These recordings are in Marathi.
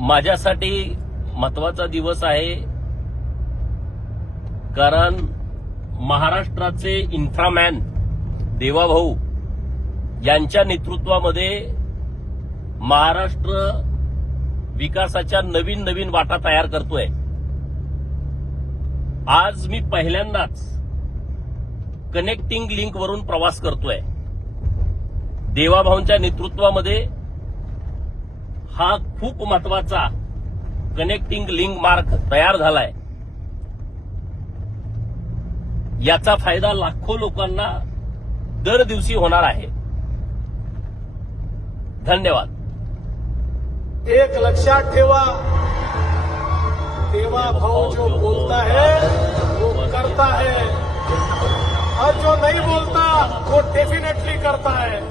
माझ्यासाठी महत्वाचा दिवस आहे, कारण महाराष्ट्राचे इन्फ्रामॅन देवाभाऊ यांच्या नेतृत्वामध्ये महाराष्ट्र विकासाच्या नवीन नवीन वाटा तयार करतोय. आज मी पहिल्यांदाच कनेक्टिंग लिंक वरून प्रवास करतोय. देवाभाऊंच्या नेतृत्वामध्ये हा खूप महत्वाचा कनेक्टिंग लिंक मार्ग तयार झालाय. याचा फायदा लाखो लोकांना दर दिवशी होणार आहे. धन्यवाद. एक लक्षात ठेवा, देवाभाऊ जो बोलता है वो करता है, और जो नहीं बोलता वो डेफिनेटली करता है.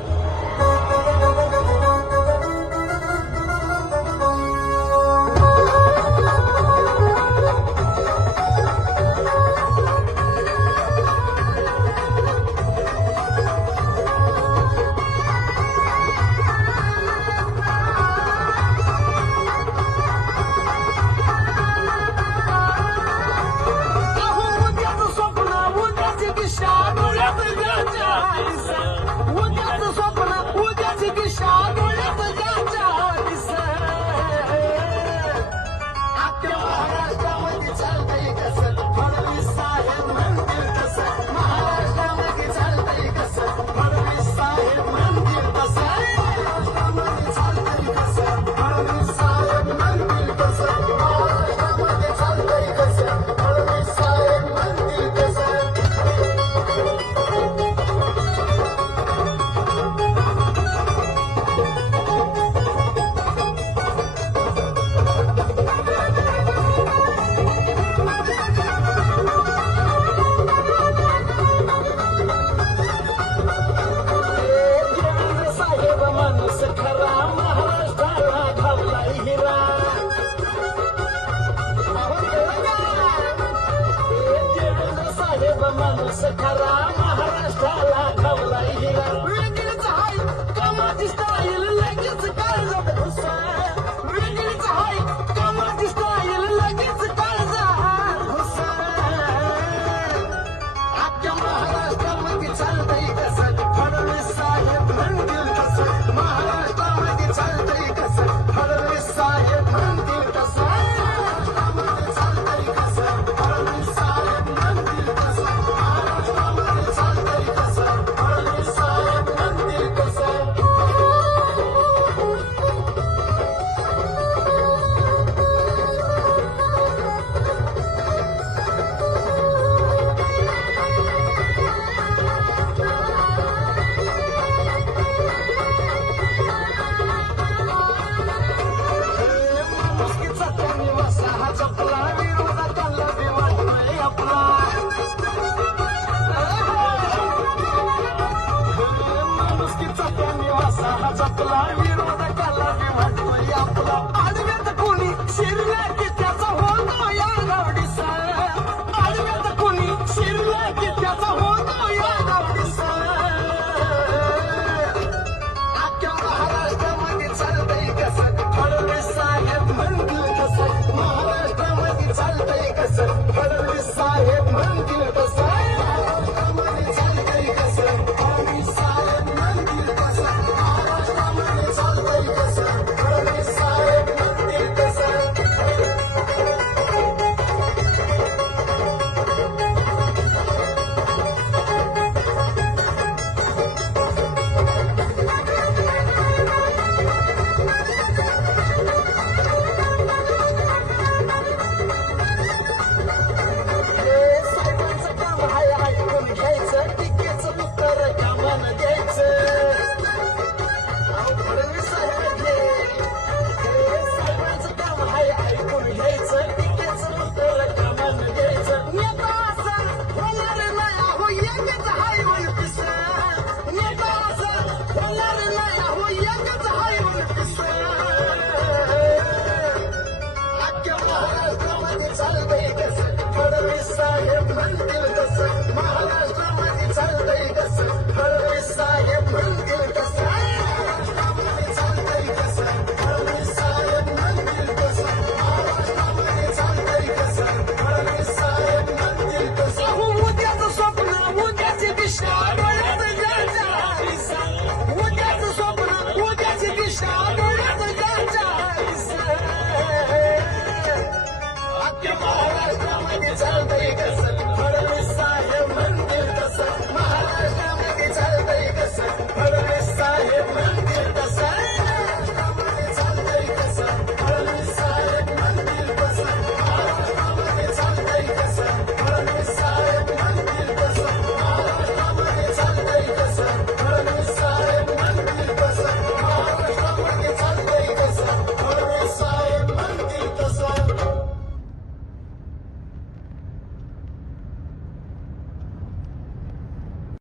साहेब म्हणतील